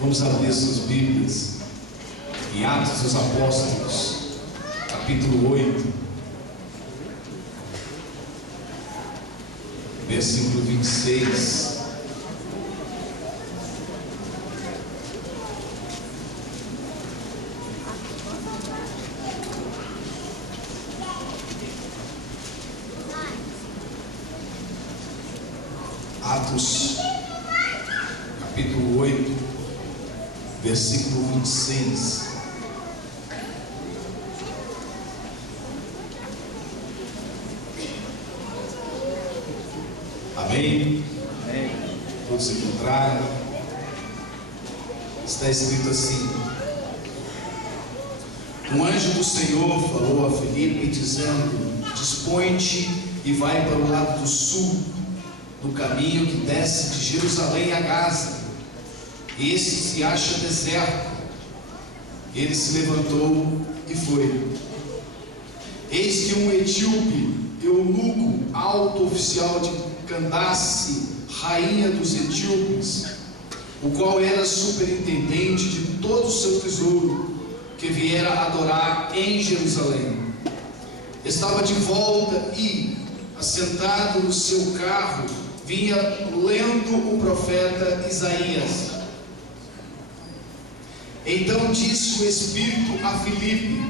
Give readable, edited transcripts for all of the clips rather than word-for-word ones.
Vamos abrir suas Bíblias em Atos dos Apóstolos, capítulo 8, versículo 26. Atos, capítulo 8, versículo 26. Amém? Amém. Todos se encontraram. Está escrito assim: um anjo do Senhor falou a Filipe dizendo: dispõe-te e vai para o lado do sul, no caminho que desce de Jerusalém a Gaza. Esse se acha deserto. Ele se levantou e foi. Eis que um etíope, eunuco, alto oficial de Candace, rainha dos etíopes, o qual era superintendente de todo o seu tesouro, que viera adorar em Jerusalém, estava de volta e, assentado no seu carro, vinha lendo o profeta Isaías. Então disse o Espírito a Filipe: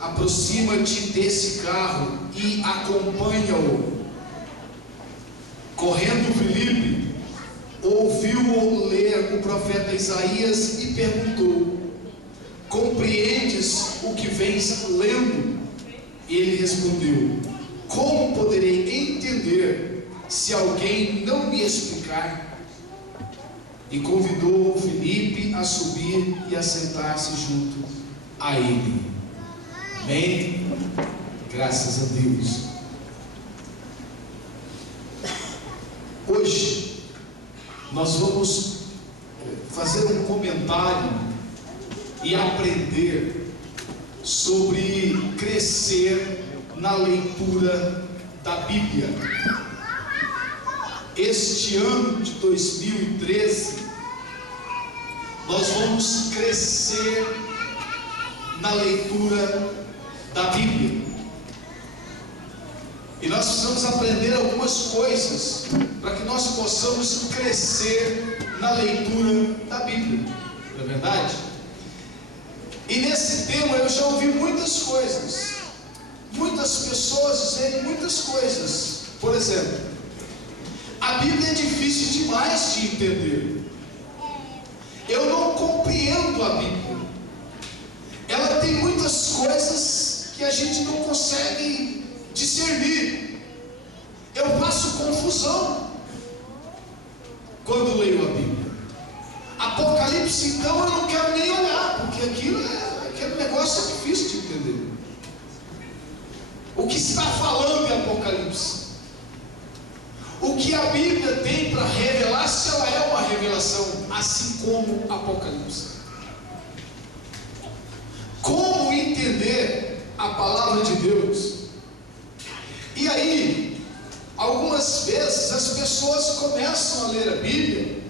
aproxima-te desse carro e acompanha-o. Correndo Filipe, ouviu-o ler o profeta Isaías e perguntou: compreendes o que vens lendo? Ele respondeu: como poderei entender se alguém não me explicar? E convidou Filipe a subir e a sentar-se junto a ele. Amém? Graças a Deus. Hoje nós vamos fazer um comentário e aprender sobre crescer na leitura da Bíblia. Este ano de 2013, nós vamos crescer na leitura da Bíblia. E nós precisamos aprender algumas coisas para que nós possamos crescer na leitura da Bíblia. Não é verdade? E nesse tema eu já ouvi muitas coisas, muitas pessoas dizerem muitas coisas. Por exemplo, a Bíblia é difícil demais de entender. Eu não compreendo a Bíblia. Ela tem muitas coisas que a gente não consegue discernir. Eu faço confusão quando leio a Bíblia. Apocalipse, então, eu não quero nem olhar, porque aquele negócio é difícil de entender. O que está falando em Apocalipse? O que a Bíblia tem para revelar, se ela é uma revelação, assim como Apocalipse. Como entender a palavra de Deus? E aí, algumas vezes as pessoas começam a ler a Bíblia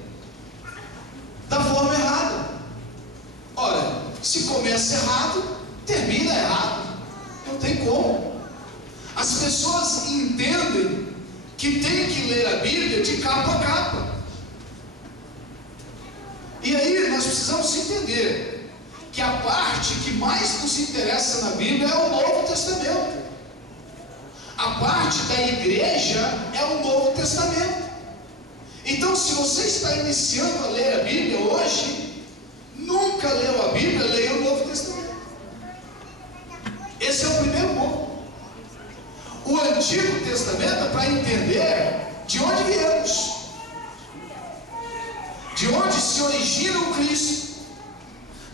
da forma errada. Ora, se começa errado, termina errado. Não tem como. As pessoas entendem que tem que ler a Bíblia de capa a capa. E aí nós precisamos entender que a parte que mais nos interessa na Bíblia é o Novo Testamento. A parte da igreja é o Novo Testamento. Então, se você está iniciando a ler a Bíblia hoje, nunca leu a Bíblia, leia o Novo Testamento. Esse é o primeiro ponto. O Antigo Testamento é para entender de onde viemos, de onde se origina o Cristo,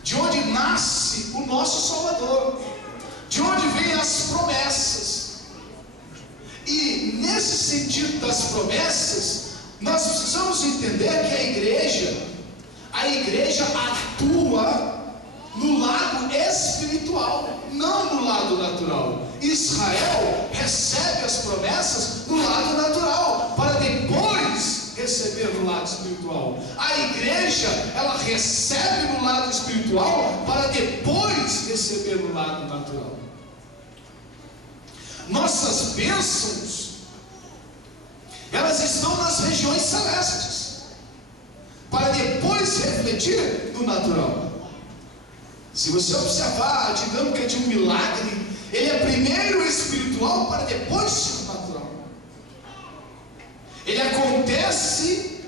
de onde nasce o nosso Salvador, de onde vêm as promessas. E nesse sentido das promessas, nós precisamos entender que a igreja atua no lado espiritual, não no lado natural. Israel recebe as promessas no lado natural, para depois receber no lado espiritual. A igreja, ela recebe no lado espiritual para depois receber no lado natural. Nossas bênçãos, elas estão nas regiões celestes, para depois refletir no natural. Se você observar a dinâmica de um milagre, ele é primeiro espiritual para depois ser natural. Ele acontece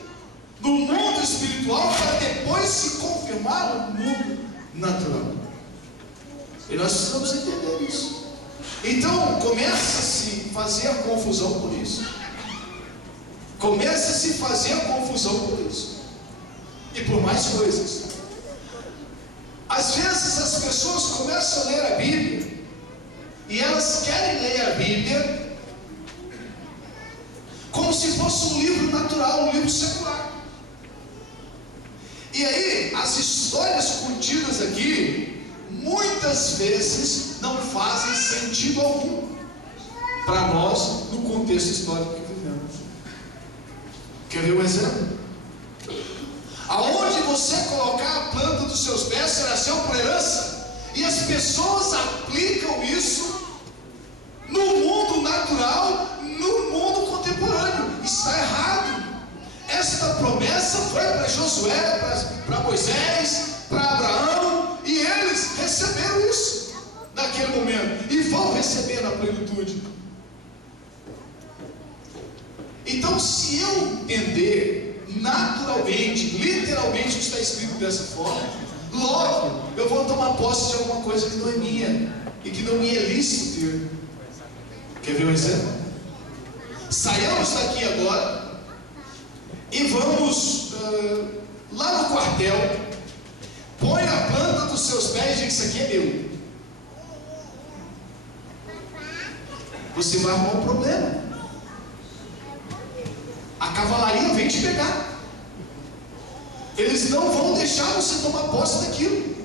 no mundo espiritual para depois se confirmar no mundo natural. E nós precisamos entender isso. Então começa-se a fazer a confusão por isso. Começa-se a fazer a confusão por isso. E por mais coisas. Às vezes as pessoas começam a ler a Bíblia e elas querem ler a Bíblia como se fosse um livro natural, um livro secular. E aí as histórias contidas aqui muitas vezes não fazem sentido algum para nós no contexto histórico que vivemos. Quer ver um exemplo? Aonde você colocar a planta dos seus pés será seu por herança. E as pessoas aplicam isso no mundo natural, no mundo contemporâneo. Está errado. Esta promessa foi para Josué, para Moisés, para Abraão, e eles receberam isso naquele momento e vão receber na plenitude. Então, se eu entender naturalmente, literalmente, o que está escrito dessa forma, logo eu vou tomar posse de alguma coisa que não é minha e que não me é lícito ter. Quer ver um exemplo? Saiamos daqui agora e vamos lá no quartel. Põe a planta dos seus pés e diga: isso aqui é meu. Você vai arrumar um problema. A cavalaria vem te pegar. Eles não vão deixar você tomar posse daquilo.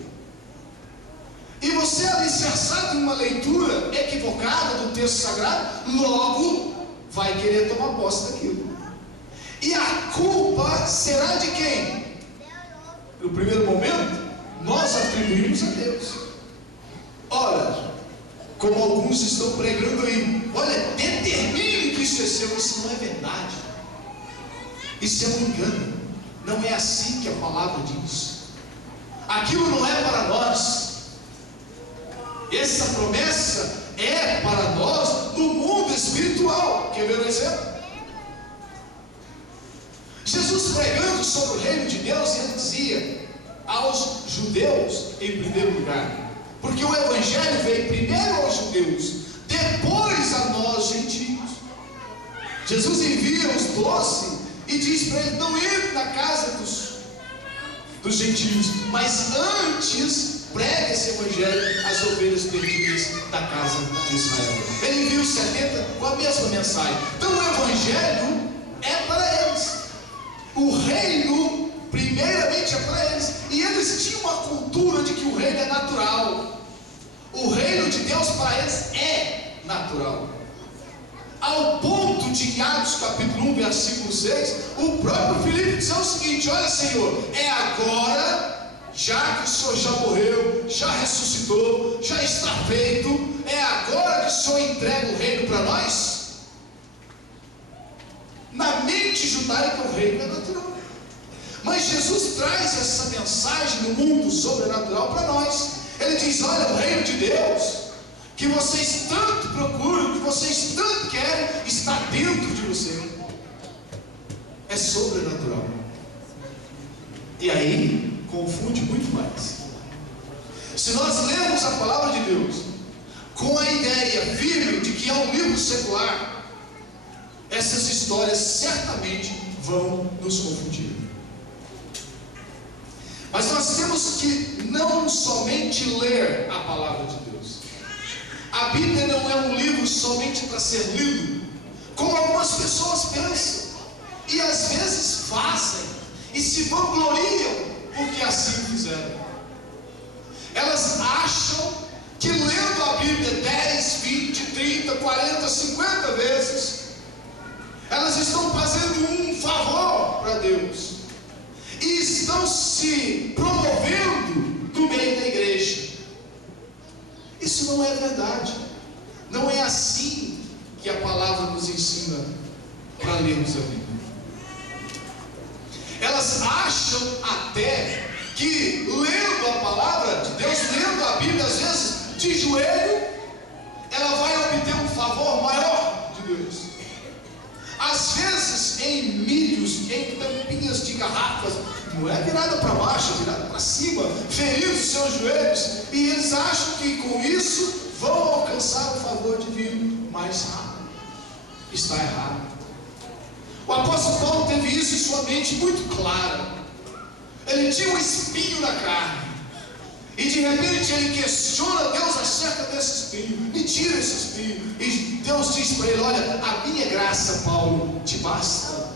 E você, alicerçado em uma leitura equivocada do texto sagrado, logo vai querer tomar posse daquilo. E a culpa será de quem? No primeiro momento, nós atribuímos a Deus. Ora, como alguns estão pregando aí, olha, determine que isso é seu. Isso não é verdade. Isso é um engano. Não é assim que a palavra diz. Aquilo não é para nós. Essa promessa é para nós no mundo espiritual. Quer ver um exemplo? Jesus pregando sobre o reino de Deus, ele dizia aos judeus em primeiro lugar, porque o evangelho veio primeiro aos judeus, depois a nós gentios. Jesus envia os 12 e diz para eles: não entre na casa dos gentios, mas antes pregue esse evangelho às ovelhas perdidas da casa de Israel. Ele envia os 70 com a mesma mensagem. Então o evangelho é para eles. O reino, primeiramente, é para eles. E eles tinham uma cultura de que o reino é natural. O reino de Deus para eles é natural. Ao ponto de, em Atos capítulo 1, versículo 6, o próprio Filipe diz o seguinte: olha, Senhor, é agora, já que o Senhor já morreu, já ressuscitou, já está feito, é agora que o Senhor entrega o reino para nós? Na mente judaica, o reino é natural. Mas Jesus traz essa mensagem no mundo sobrenatural para nós. Ele diz: olha, o reino de Deus, que vocês tanto procuram, que vocês tanto querem, está dentro de você. É sobrenatural. E aí confunde muito mais. Se nós lermos a palavra de Deus com a ideia firme de que é um livro secular, essas histórias certamente vão nos confundir. Mas nós temos que não somente ler a palavra de Deus. A Bíblia não é um livro somente para ser lido, como algumas pessoas pensam, e às vezes fazem, e se vangloriam porque assim fizeram. Elas acham que lendo a Bíblia 10, 20, 30, 40, 50 vezes, elas estão fazendo um favor para Deus e estão se promovendo no meio da igreja. Isso não é verdade. Não é assim que a palavra nos ensina para lermos a Bíblia. Elas acham até que lendo a palavra de Deus, lendo a Bíblia, às vezes de joelho, ela vai obter um favor maior de Deus. Às vezes em milhos, em tampinhas de garrafas, não é virada para baixo, é virada para cima, ferindo os seus joelhos, e eles acham que com isso vão alcançar o favor divino mais rápido. Está errado. O apóstolo Paulo teve isso em sua mente muito clara. Ele tinha um espinho na carne, e de repente ele questiona Deus acerca desse espinho. Me tira esse espinho. E Deus diz para ele: olha, a minha graça, Paulo, te basta.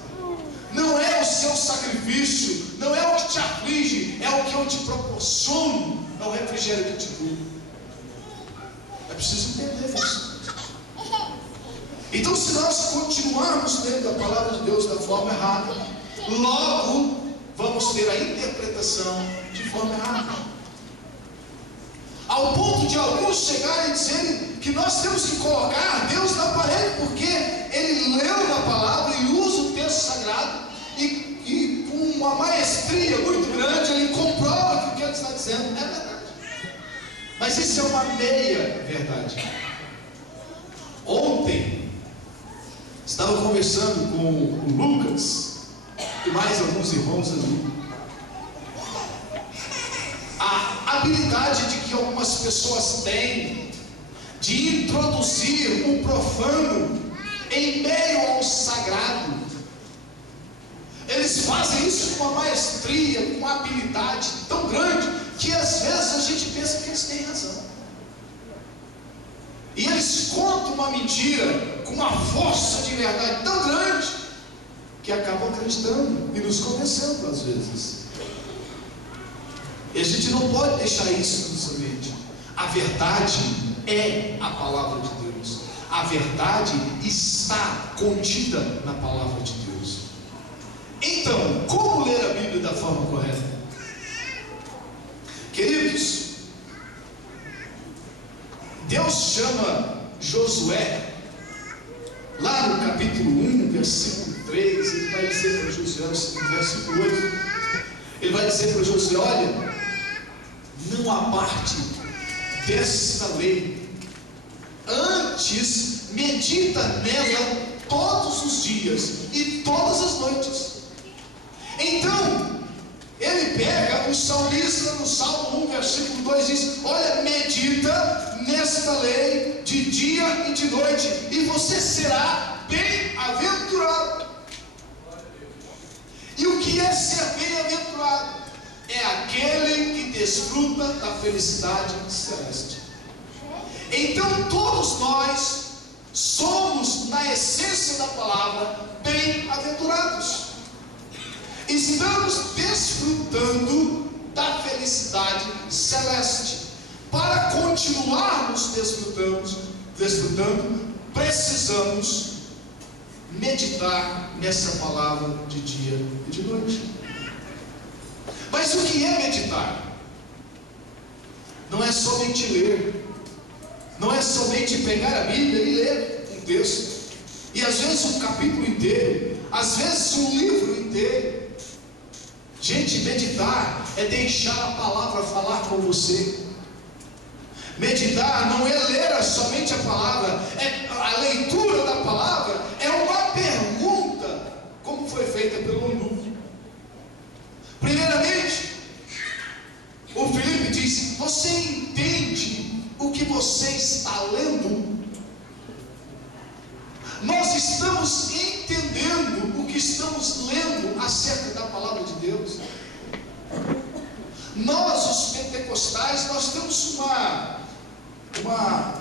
Não é o seu sacrifício, não é o que te aflige, é o que eu te proporciono, é o refrigério que eu te dou. É preciso entender isso. Então, se nós continuarmos lendo a palavra de Deus da forma errada, logo vamos ter a interpretação de forma errada, ao ponto de alguns chegarem e dizerem que nós temos que colocar Deus na parede, porque ele leu na palavra e usa o texto sagrado, e com uma maestria muito grande ele comprova que o que ele está dizendo é verdade. Mas isso é uma meia verdade. Ontem estava conversando com o Lucas e mais alguns irmãos ali. A habilidade de que algumas pessoas têm de introduzir o profano em meio ao sagrado. Eles fazem isso com uma maestria, com uma habilidade tão grande, que às vezes a gente pensa que eles têm razão. E eles contam uma mentira com uma força de verdade tão grande, que acabam acreditando e nos convencendo às vezes. E a gente não pode deixar isso na nossa mente. A verdade é a palavra de Deus. A verdade está contida na palavra de Deus. Então, como ler a Bíblia da forma correta? Queridos, Deus chama Josué, lá no capítulo 1, versículo 3, ele vai dizer para Josué, no versículo 8, ele vai dizer para Josué: olha, não aparte desta lei, antes medita nela todos os dias e todas as noites. Então, ele pega o salmista no Salmo 1, versículo 2, diz: olha, medita nesta lei de dia e de noite, e você será bem-aventurado. E o que é ser bem-aventurado? É aquele que desfruta da felicidade celeste. Então todos nós somos, na essência da palavra, bem-aventurados. Estamos desfrutando da felicidade celeste. Para continuarmos desfrutando, precisamos meditar nessa palavra de dia e de noite. Mas o que é meditar? Não é somente ler, não é somente pegar a Bíblia e ler um texto, e às vezes um capítulo inteiro, às vezes um livro inteiro. Gente, meditar é deixar a palavra falar com você. Meditar não é ler somente a palavra, a leitura da palavra é uma pergunta, como foi feita pelo eunuco. Primeiramente, o Filipe diz: você entende o que você está lendo? Nós estamos entendendo o que estamos lendo acerca da palavra de Deus? Nós, os pentecostais, nós temos uma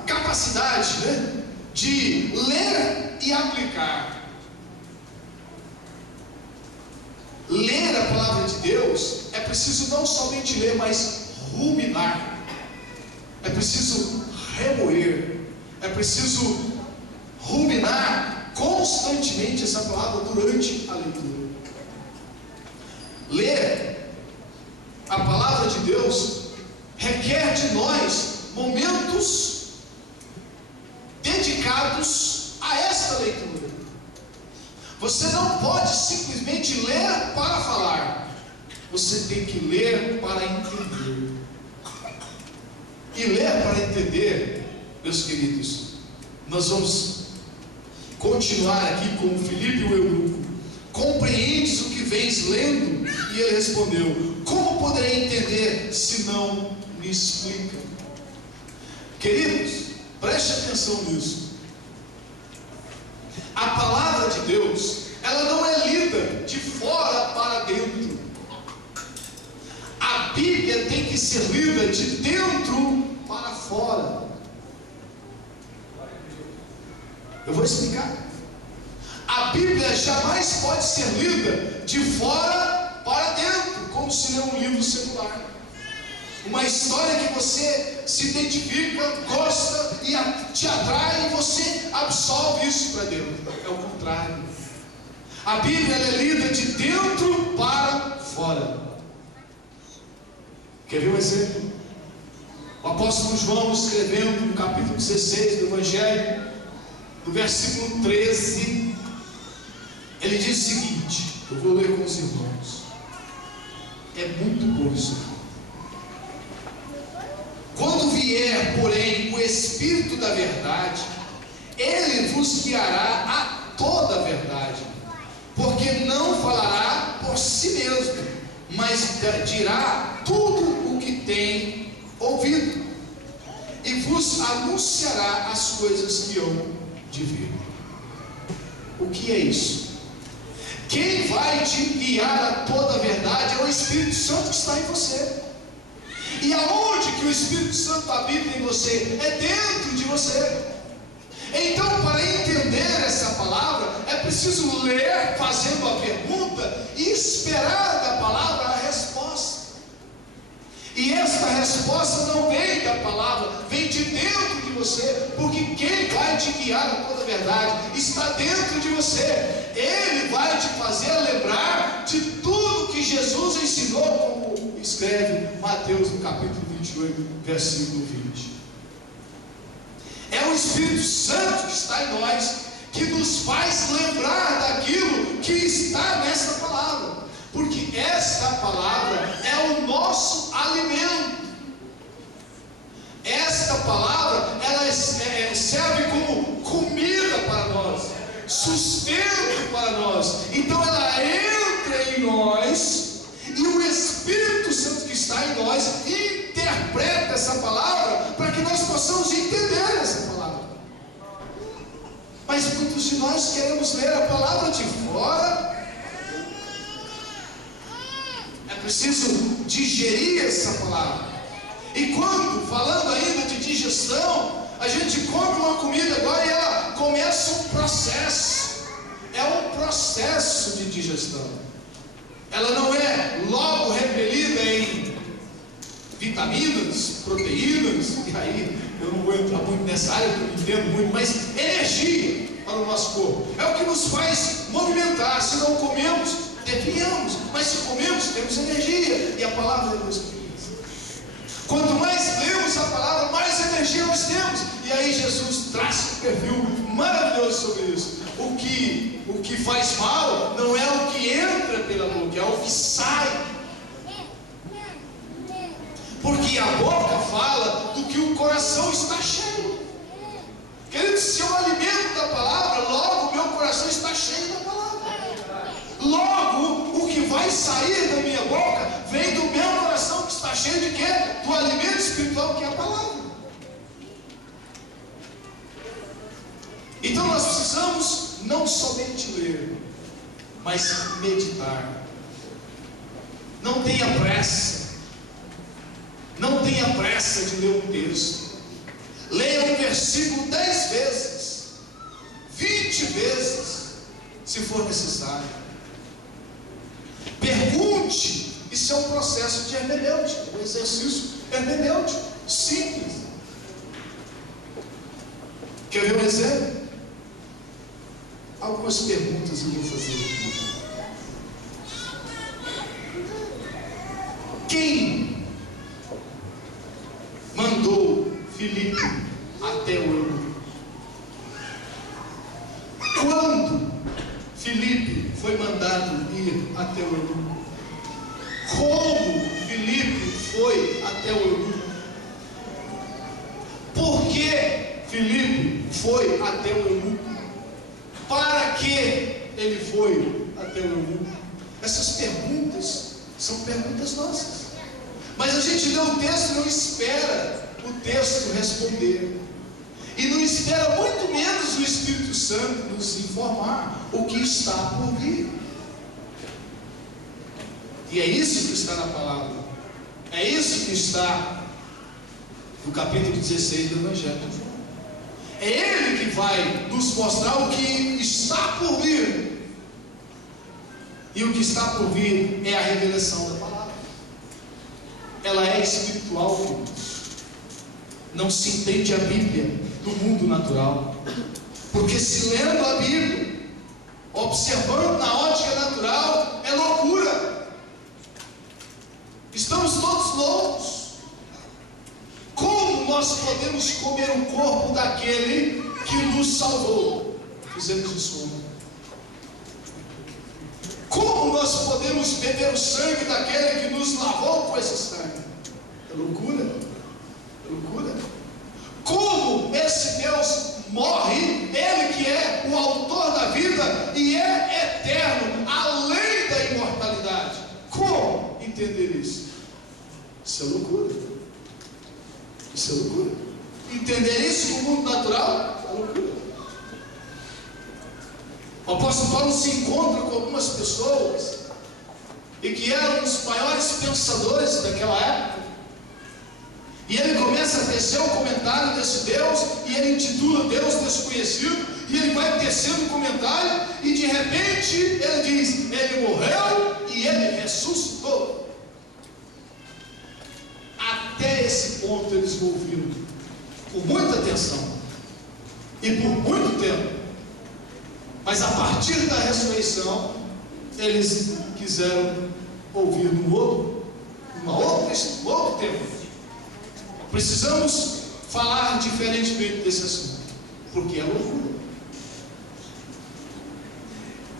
capacidade, né, de ler e aplicar. Ler a palavra de Deus é preciso não somente ler, mas ruminar. É preciso remoer. É preciso ruminar constantemente essa palavra durante a leitura. Ler a palavra de Deus requer de nós momentos dedicados a esta leitura. Você não pode simplesmente ler para falar. Você tem que ler para entender. E ler para entender, meus queridos, nós vamos continuar aqui com Filipe e o eunuco. Compreendes o que vens lendo? E ele respondeu: como poderei entender se não me explica? Queridos, preste atenção nisso. A palavra de Deus, ela não é lida de fora para dentro. A Bíblia tem que ser lida de dentro para fora. Eu vou explicar. A Bíblia jamais pode ser lida de fora para dentro, como se lê um livro secular. Uma história que você se identifica, gosta e te atrai, e você absorve isso para dentro. É o contrário. A Bíblia é lida de dentro para fora. Quer ver um exemplo? O apóstolo João, escrevendo no capítulo 16 do Evangelho, no versículo 13, ele diz o seguinte, eu vou ler com os irmãos. É muito bom isso. Quando vier, porém, o Espírito da verdade, ele vos guiará a toda a verdade, porque não falará por si mesmo, mas dirá tudo o que tem ouvido, e vos anunciará as coisas que hão de vir. O que é isso? Quem vai te guiar a toda a verdade é o Espírito Santo que está em você. E aonde que o Espírito Santo habita em você? É dentro de você. Então, para entender essa palavra, é preciso ler fazendo a pergunta e esperar da palavra a resposta. E esta resposta não vem da palavra, vem de dentro de você, porque quem vai te guiar a toda a verdade está dentro de você. Ele vai te fazer lembrar de tudo que Jesus ensinou, como escreve Mateus no capítulo 28, versículo 20. É o Espírito Santo que está em nós, que nos faz lembrar daquilo que está nessa palavra, porque esta palavra é o nosso alimento. Esta palavra, ela serve como comida para nós, sustento para nós. Então ela entra em nós, e o Espírito Santo que está em nós interpreta essa palavra para que nós possamos entender essa palavra. Mas muitos de nós queremos ler a palavra de fora. É preciso digerir essa palavra. E quando, falando ainda de digestão, a gente come uma comida agora e ela começa um processo. É um processo de digestão. Ela não é logo repelida em vitaminas, proteínas, e aí eu não vou entrar muito nessa área, porque eu não entendo muito, mas energia para o nosso corpo. É o que nos faz movimentar. Se não comemos, definhamos, mas se comemos, temos energia, e a palavra de Deus é isso. Quanto mais lemos a palavra, mais energia nós temos. E aí Jesus traz um perfil maravilhoso sobre isso. O que faz mal não é o que entra pela boca, é o que sai. Porque a boca fala do que o coração está cheio. Querido, se eu alimento da palavra, logo o meu coração está cheio da palavra. Logo, o que vai sair da minha boca vem do meu coração, que está cheio de quê? Do alimento espiritual, que é a palavra. Então nós precisamos não somente ler, mas meditar. Não tenha pressa. Não tenha pressa de ler um texto. Leia um versículo 10 vezes, 20 vezes, se for necessário. Pergunte. Isso é um processo de hermenêutica, um exercício hermenêutico simples. Quer ver um exemplo? algumas perguntas eu vou fazer aqui. Quem mandou Filipe até o eunuco? Quando Filipe foi mandado ir até o eunuco? Como Filipe foi até o eunuco? Por que Filipe foi até o eunuco? Para que ele foi até o eunuco? Essas perguntas são perguntas nossas. Mas a gente lê o texto e não espera o texto responder. E não espera muito menos o Espírito Santo nos informar o que está por vir. E é isso que está na palavra. É isso que está no capítulo 16 do Evangelho de João. É Ele que vai nos mostrar o que está por vir. E o que está por vir é a revelação da palavra. Ela é espiritual, queridos. Não se entende a Bíblia no mundo natural. Porque se lendo a Bíblia, observando na ótica natural, é loucura. Estamos todos loucos. Como nós podemos comer o corpo daquele que nos salvou? Fizemos isso ontem. Como nós podemos beber o sangue daquele que nos lavou com esse sangue? É loucura. É loucura. Como esse Deus morre, Ele que é o autor da vida e é eterno, além da imortalidade? Como entender isso? Isso é loucura. Isso é loucura. Entender isso no mundo natural é loucura. O apóstolo Paulo se encontra com algumas pessoas e que eram os maiores pensadores daquela época. E ele começa a tecer um comentário desse Deus, e ele intitula Deus Desconhecido, e ele vai tecendo um comentário, e de repente ele diz: ele morreu e ele ressuscitou. Até esse ponto eles ouviram com muita atenção e por muito tempo. Mas a partir da ressurreição, eles quiseram ouvir num outro tempo. Precisamos falar diferentemente desse assunto, porque é loucura.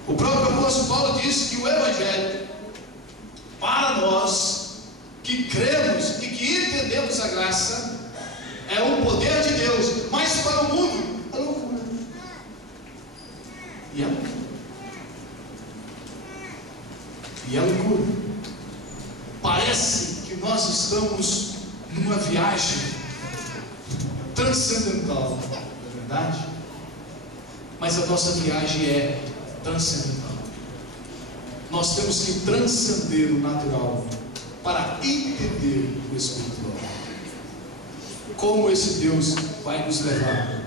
O próprio apóstolo Paulo disse que o Evangelho, para nós que cremos e que entendemos a graça, é o poder de Deus, mas para o mundo é loucura. E é loucura. E é loucura. Parece que nós estamos numa viagem transcendental, não é verdade? Mas a nossa viagem é transcendental. Nós temos que transcender o natural para entender o espiritual. Como esse Deus vai nos levar?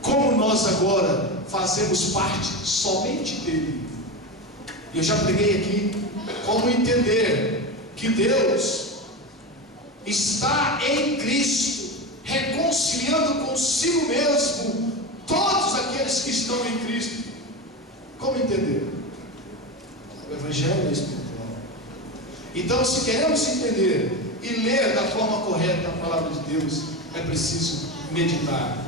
Como nós agora fazemos parte somente dele? E eu já preguei aqui como entender que Deus está em Cristo, reconciliando consigo mesmo todos aqueles que estão em Cristo. Como entender? O Evangelho é espiritual. Então, se queremos entender e ler da forma correta a palavra de Deus, é preciso meditar.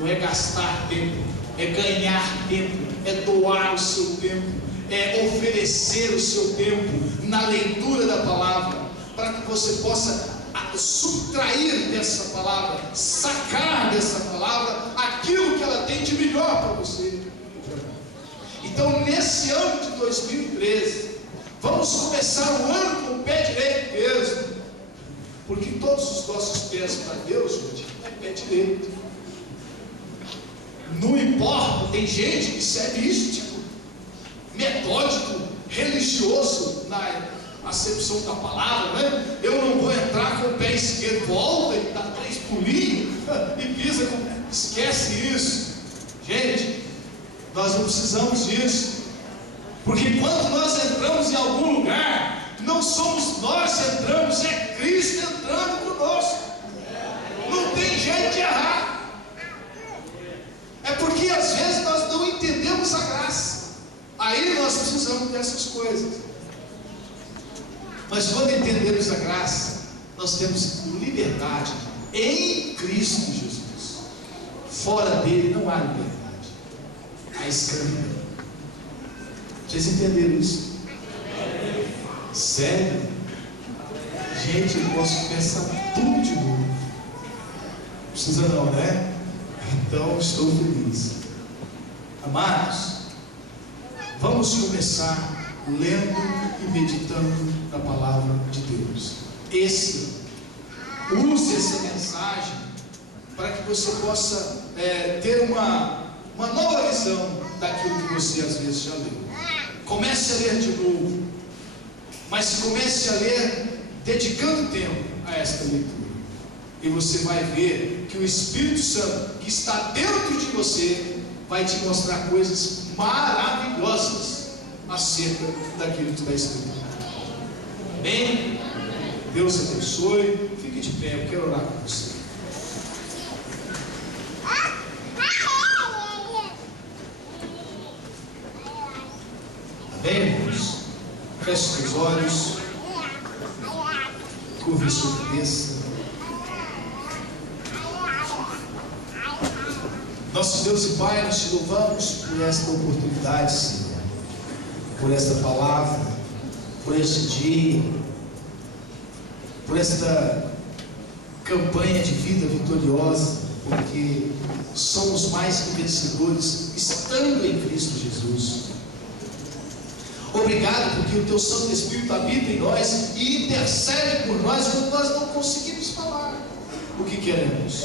Não é gastar tempo, é ganhar tempo, é doar o seu tempo, é oferecer o seu tempo na leitura da palavra, para que você possa subtrair dessa palavra, sacar dessa palavra aquilo que ela tem de melhor para você. Então, nesse ano de 2013, vamos começar o ano com o pé direito mesmo, porque todos os nossos pés para Deus, gente, é pé direito. Não importa, tem gente que segue místico, metódico, religioso na acepção da palavra, né? Eu não vou entrar com o pé esquerdo, volta e dá 3 pulinhos e pisa com... Esquece isso, gente. Nós não precisamos disso, porque quando nós entramos em algum lugar, não somos nós que entramos, é Cristo entrando conosco. Não tem jeito de errar. É porque às vezes nós Aí nós precisamos dessas coisas. Mas quando entendemos a graça, nós temos liberdade em Cristo Jesus. Fora dele não há liberdade, há escravidão. Vocês entenderam isso? Sério? Gente, eu posso começar tudo de novo. Não precisa não, né? Então estou feliz. Amados, vamos começar lendo e meditando na palavra de Deus. Use essa mensagem para que você possa ter uma nova visão daquilo que você às vezes já leu. Comece a ler de novo, mas comece a ler dedicando tempo a esta leitura, e você vai ver que o Espírito Santo que está dentro de você vai te mostrar coisas maravilhosas acerca daquilo que está escrito. Amém? Deus abençoe. Fique de pé, eu quero orar com você. Amém, irmãos? Feche seus olhos, curve sua cabeça. Nosso Deus e Pai, nós te louvamos por esta oportunidade, Senhor, por esta palavra, por este dia, por esta campanha de vida vitoriosa, porque somos mais que vencedores estando em Cristo Jesus. Obrigado porque o Teu Santo Espírito habita em nós e intercede por nós quando nós não conseguimos falar o que queremos.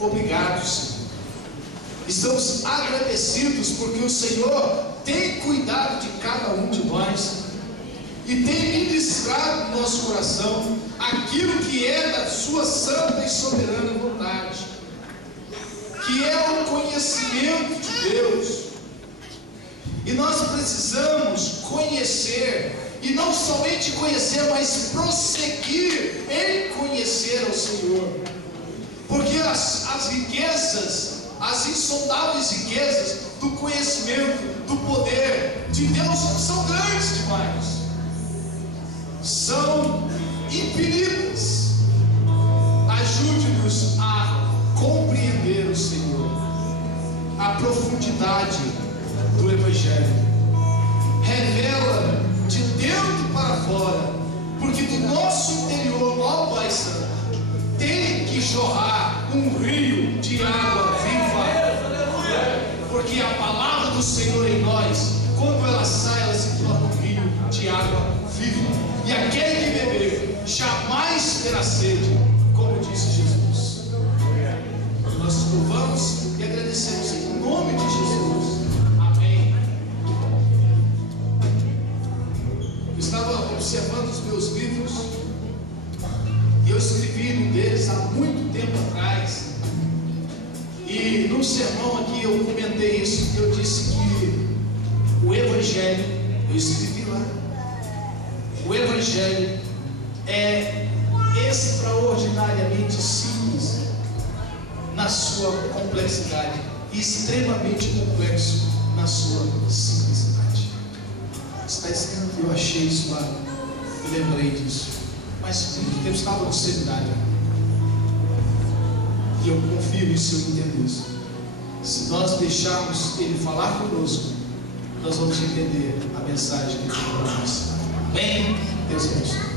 Obrigado, Senhor. Estamos agradecidos porque o Senhor tem cuidado de cada um de nós e tem ministrado no nosso coração aquilo que é da Sua santa e soberana vontade, que é o conhecimento de Deus. E nós precisamos conhecer, e não somente conhecer, mas prosseguir em conhecer ao Senhor, porque as riquezas, as insondáveis riquezas do conhecimento, do poder de Deus são grandes demais, são infinitas. Ajude-nos a compreender o Senhor, a profundidade do Evangelho. Revela de dentro para fora, porque do nosso interior, ó Pai Santo, tem que jorrar um rio de água viva, porque a palavra do Senhor em nós, quando ela sai, ela se torna um rio de água viva, e aquele que beber jamais terá sede, como disse Jesus. Nós te louvamos e agradecemos em nome de Jesus. Amém. Eu estava observando os meus livros e eu escrevi um deles há muito tempo atrás, e num sermão aqui eu comentei isso, eu disse que o Evangelho, eu escrevi lá, o Evangelho é extraordinariamente simples na sua complexidade e extremamente complexo na sua simplicidade. Está escrito, eu achei isso lá, eu lembrei disso, mas eu estava no seminário e eu confio nisso, eu entendo isso. Se nós deixarmos Ele falar conosco, nós vamos entender a mensagem que Ele tem para nós. Amém? Deus abençoe.